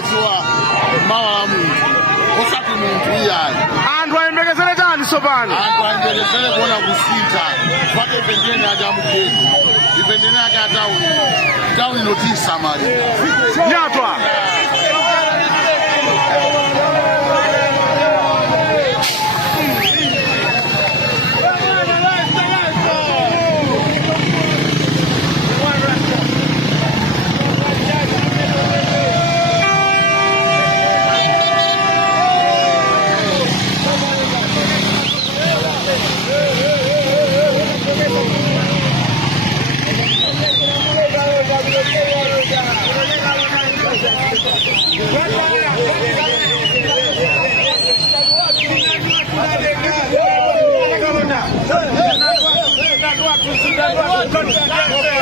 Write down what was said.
mazuwa mawa muntu osati muntu iyayi anthu ayembekezere chani tsopano anthu ayembekezere kuona kusintha pake ipendeni ake amukhedu ipendeni ake atauni notisa mali nyatwa Go.